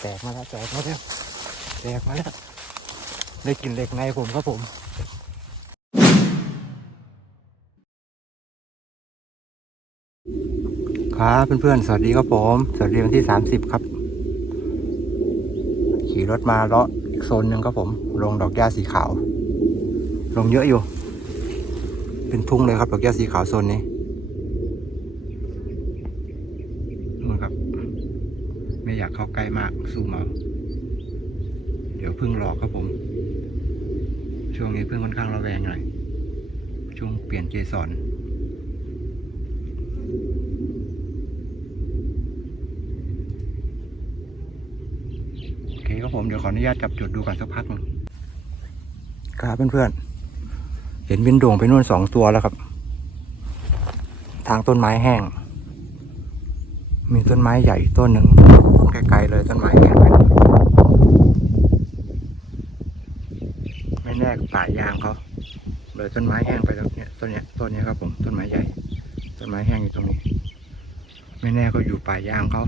แตกมาแล้วแตกมาแล้วแตกมาแล้วได้กลินเหล็กในผมครับผมครับเพื่อนๆ สวัสดีครับผม สวัสดีวันที่สามสิบครับ ขี่รถมาเลาะอีกโซนหนึ่งครับผม ลงดอกหญ้าสีขาว ลงเยอะอยู่ เป็นทุ่งเลยครับ ดอกหญ้าสีขาวโซนนี้ครับ ไม่ อยากเข้าใกล้มากซูมเอาเดี๋ยวพึ่งหลอกครับผม ช่วงนี้พึ่งค่อนข้างระแวงหน่อยช่วงเปลี่ยนเกสรโอเคครับผมเดี๋ยวขออนุญาตจับจุดดูก่อนสักพักหนึงครับเพื่อนๆเห็นบินโด่งไปนู่นสองตัวแล้วครับ ทางต้นไม้แห้ง มีต้นไม้ใหญ่ต้นหนึ่งไกลๆเลยต้นไม้แห้งไปไม่แน่ป่ายางเขาเลยต้นไม้แห้งไปตรงเนี้ยต้นเนี้ยต้นเนี้ยครับผมต้นไม้ใหญ่ ต้นไม้แห้งอยู่ตรงนี้ ไม่แน่ก็อยู่ป่ายางเขา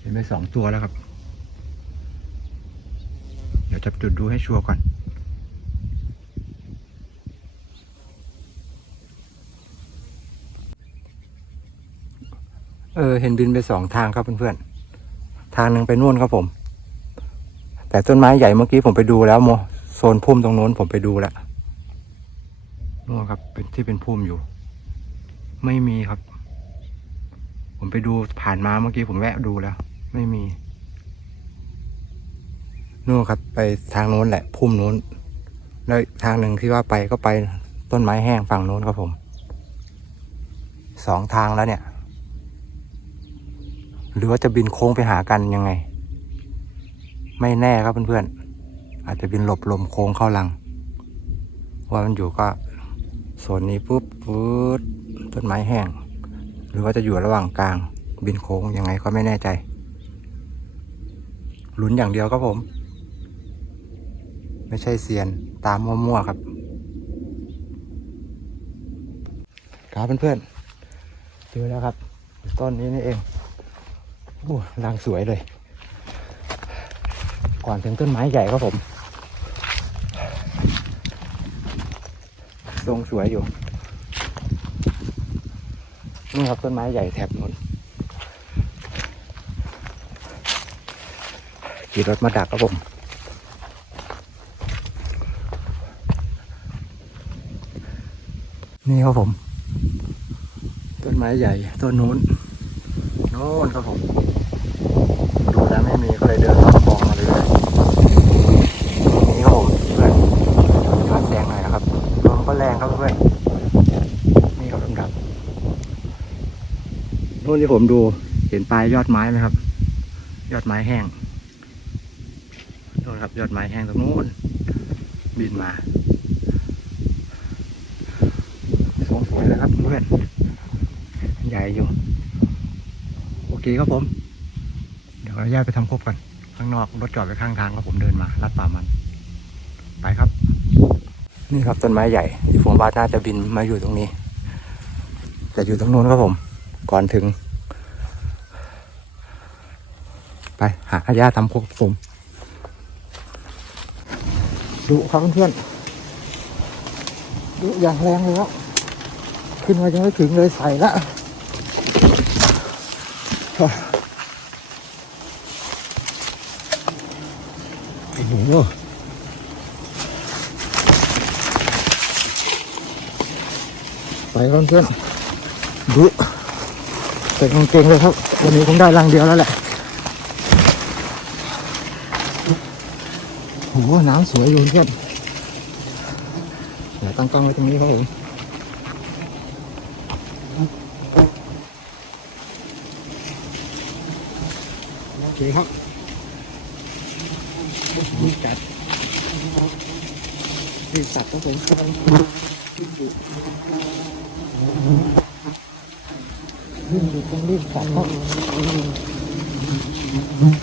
เห็นไปสองตัวแล้วครับ เดี๋ยวจับจุดดูให้ชัวร์ก่อน ออเห็นบินไปสองทางครับเพื่อนๆ ทางหนึ่งไปนู่นครับผม แต่ต้นไม้ใหญ่เมื่อกี้ผมไปดูแล้วโมโซนพุ่มตรงโน้นผมไปดูแล้วนู่นครับเป็นที่เป็นพุ่มอยู่ ไม่มีครับ ผมไปดูผ่านมาเมื่อกี้ผมแวะดูแล้ว ไม่มีนู่นครับ ไปทางโน้นแหละพุ่มโน้นแล้วทางหนึ่งที่ว่าไปก็ไปต้นไม้แห้งฝั่งโน้นครับผมสองทางแล้วเนี่ย หรือว่าจะบินโค้งไปหากันยังไง ไม่แน่ครับเพื่อนๆอาจจะบินหลบลมโค้งเข้าลัง ว่ามันอยู่ก็โซนนี้ปุ๊บปุ๊บต้นไม้แห้ง หรือว่าจะอยู่ระหว่างกลาง บินโค้งยังไงก็ไม่แน่ใจลุ้นอย่างเดียวครับผม ไม่ใช่เซียนตามมั่วๆครับครับเพื่อนๆเจอแล้วครับ ต้นนี้นี่เอง โอ้รังสวยเลย ก่อนถึงต้นไม้ใหญ่ครับผม ทรงสวยอยู่นี่ครับต้นไม้ใหญ่แถบนู้นขี่รถมาดักครับผมนี่ครับผม ต้นไม้ใหญ่ต้นนู้น โน่นครับผมดูแล้วไม่มีก็เลยเดินลอดคลองมาเลยนี่ครับผมเพื่อนย้อนแสงหน่อยนะครับลมก็แรงครับเพื่อนนี่ครับดำๆนู่นที่ผมดูเห็นปลายยอดไม้ไหมครับ ยอดไม้แห้งนู่นครับ ยอดไม้แห้งตรงนู้นบินมาสวยเลยครับเพื่อนใหญ่อยู่ เคครับผม เดี๋ยวเราแยกไปทำครบกัน ข้างนอกรถจอดไว้ข้างทางครับผมเดินมาลัดป่ามัน ไปครับ นี่ครับต้นไม้ใหญ่ที่ผมว่าน่าจะบินมาอยู่ตรงนี้แต่อยู่ตรงนู้นครับผม ก่อนถึง ไปหาอาญาทำครบผมดูครับเพื่อนดูอย่างแรงเลยครับขึ้นมายังไม่ถึงเลยใส่ละ โอ้โหไปเพื่อนดูใส่กางเกงเลยครับ วันนี้คงได้รังเดียวแล้วแหละโอ้โหน้ำสวยอยู่เพื่อนเดี๋ยวตั้งกล้องไว้ตรงนี้ครับผม โอเคครับนี่จัดรีบตัดครับผมรีบต้องรีบตัดครับมุดแล้วครับเพื่อนเดี๋ยวหาเ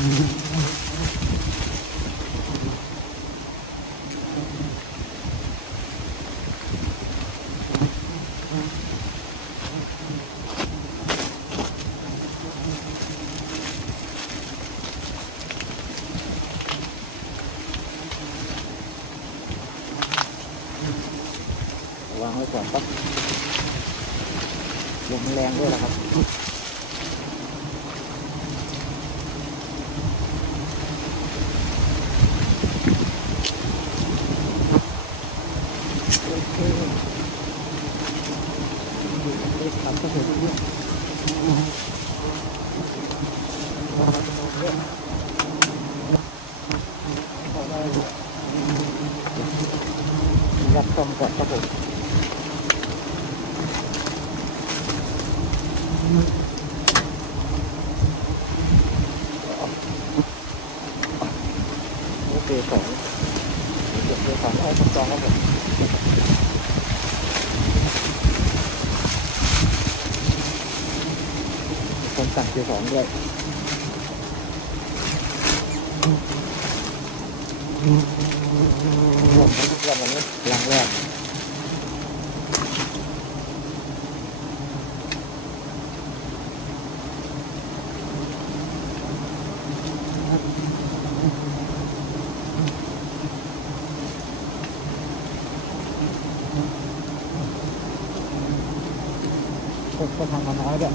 พื่อพี่ๆกันโอ้โหโดนใครเลยครับเพื่อนวางไว้ก่อนครับลมมันแรงด้วยนะครับ รับชมก่อนครับผมโอเคสองเก็บเบอร์สองให้คนจองครับผม คนสั่งเบอร์สองด้วยรวมทั้งทุกวันวันนี้รังแรกก็ทำมาน้อยด้วย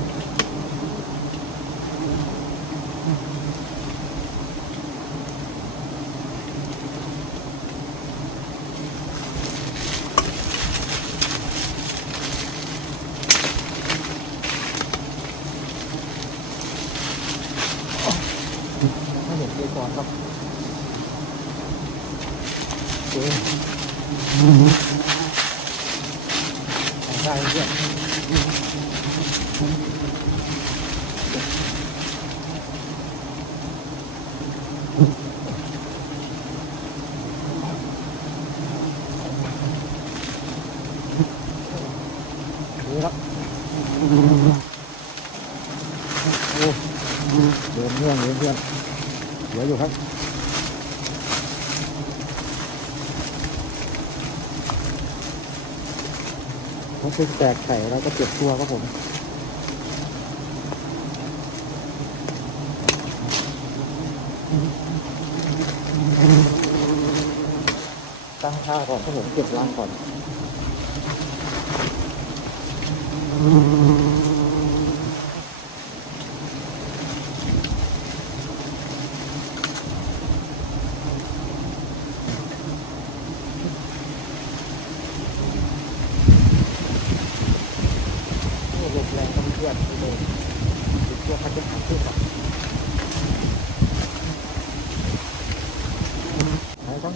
ไม่ เห็นเลยก่อนครับโอเคได้เพื่อน นี่ครับโอ้เดินเนื่องเลยเพื่อนเดี๋ยว อยู่ครับเขาเป็นแตกไข่แล้วก็เจ็บตัวครับผมตั้งท่าก่อนครับผมเก็บล้างก่อน โอ้ลมแรงก็เพื่อนโอ้โห ตัวเขาจะหักขึ้นอะไหนต้อง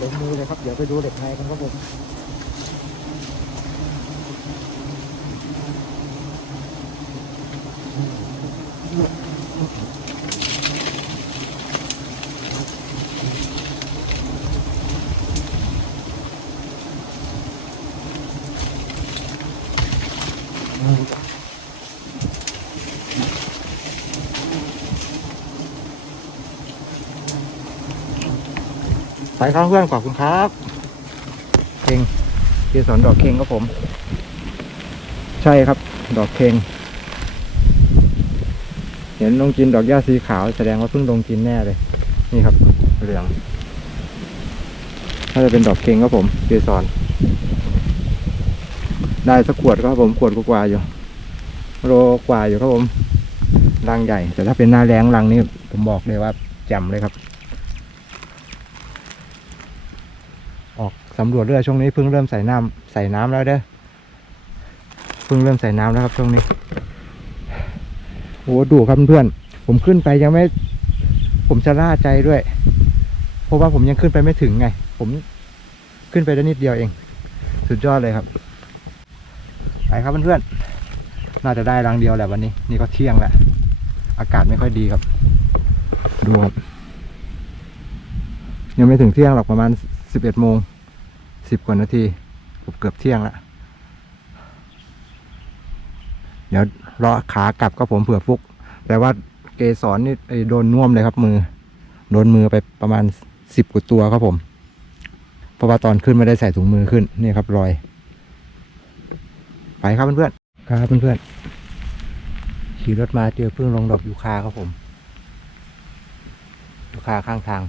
เลือกลงหยอดครับผมเดี๋ยวมือเลยครับ เดี๋ยวไปดูเหล็กในกันครับผม ไปครับเพื่อนขอบคุณครับเข่งเกสรดอกเข่งครับผม ใช่ครับ ดอกเข่งเห็นลงกินดอกหญ้าสีขาวแสดงว่าเพิ่งลงกินแน่เลย นี่ครับเหลืองน่าจะเป็นดอกเค็งครับผมเกสรได้สักขวดครับผมขวดกว่าอยู่โลกว่าอยู่ครับผมรังใหญ่ แต่ถ้าเป็นหน้าแรงรังนี้ผมบอกเลยว่าแจ่มเลยครับ ออก สำรวจเรือช่วงนี้เพิ่งเริ่มใส่น้ำใส่น้ำแล้วเด้อเพิ่งเริ่มใส่น้ำแล้วครับช่วงนี้โอ้ดูครับเพื่อนผมขึ้นไปยังไม่ ผมจะล่าใจด้วย เพราะว่าผมยังขึ้นไปไม่ถึงไง ผมขึ้นไปได้นิดเดียวเอง สุดยอดเลยครับ ไปครับเพื่อนๆน่าจะได้รังเดียวแหละวันนี้ นี่ก็เที่ยงแล้วอากาศไม่ค่อยดีครับ ดูครับยังไม่ถึงเที่ยงหรอกประมาณสิบเอ็ดโมง สิบกว่านาทีผมเกือบเที่ยงแล้วเดี๋ยวรอขากลับก็ผมเผื่อฟุก แต่ว่าเกสรนี่โดนน่วมเลยครับมือ โดนมือไปประมาณสิบกว่าตัวครับผม เพราะว่าตอนขึ้นไม่ได้ใส่ถุงมือขึ้นนี่ครับรอย ไปครับเพื่อนๆครับเพื่อนๆขี่รถมาเจอพึ่งลงดอกยูคาครับผมยูคาข้างทาง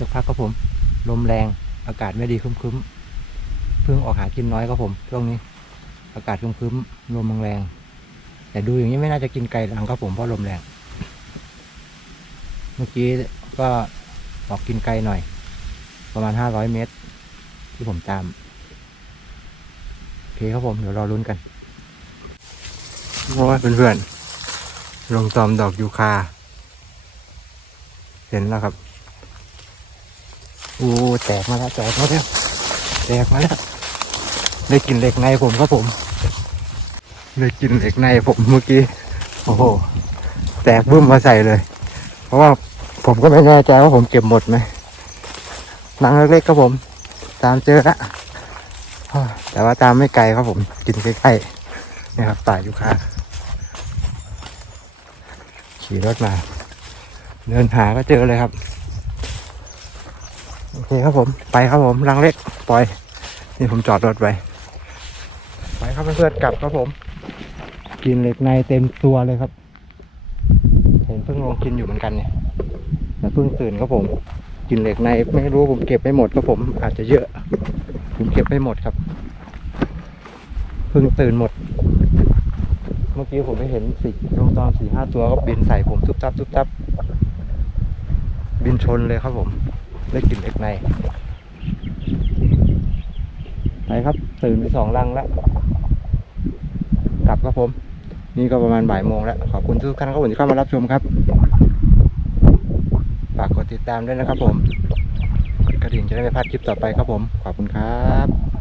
สักพักครับผม ลมแรง อากาศไม่ดีครึ้มๆเพิ่งออกหากินน้อยครับผม ช่วงนี้ อากาศครึ้มๆลมแรง แต่ดูอย่างนี้ไม่น่าจะกินไก่หลังครับผมเพราะลมแรง เมื่อกี้ก็ออกกินไกลหน่อย ประมาณห้าร้อยเมตร ที่ผมตาม โอเคครับผมเดี๋ยวรอรุ้นกันเพราะว่าเพื่อนๆลงตอมดอกยูคา เห็นแล้วครับ โอ้แตกมาแล้วแตกมาแล้วแตกมาแล้วได้กินเหล็กในผมครับผมได้กินเหล็กในผมเมื่อกี้โอ้โหแตกบึ้มมาใส่เลย เพราะว่าผมก็ไม่แน่ใจว่าผมเก็บหมดไหมหนังเล็กๆครับผม ตามเจอละแต่ว่าตามไม่ไกลครับผมกินใกล้ๆนี่ครับป่ายูคาขี่รถมา เดินหาก็เจอเลยครับ โอเคครับผมไปครับผมรังเล็กปล่อย นี่ผมจอดรถไว้ไปครับเพื่อนๆกลับครับผม กินเหล็กในเต็มตัวเลยครับ เห็นเพิ่งลงกินอยู่เหมือนกันเนี่ยแต่เพิ่งตื่นครับผม กินเหล็กในไม่รู้ผมเก็บไม่หมดครับผม อาจจะเยอะ ผมเก็บไม่หมดครับเพิ่งตื่นหมด เมื่อกี้ผมไม่เห็นสิลงตอนสี่ห้าตัวก็บินใส่ผมทุบทับทุบทับบินชนเลยครับผม ได้กลิ่นเหล็กในไปครับตื่นไปสองลังแล้ว กลับครับผม นี่ก็ประมาณบ่ายโมงแล้ว ขอบคุณทุกท่านครับผมที่เข้ามารับชมครับ ฝากกดติดตามด้วยนะครับผม กระดิ่งจะได้ไม่พลาดคลิปต่อไปครับผม ขอบคุณครับ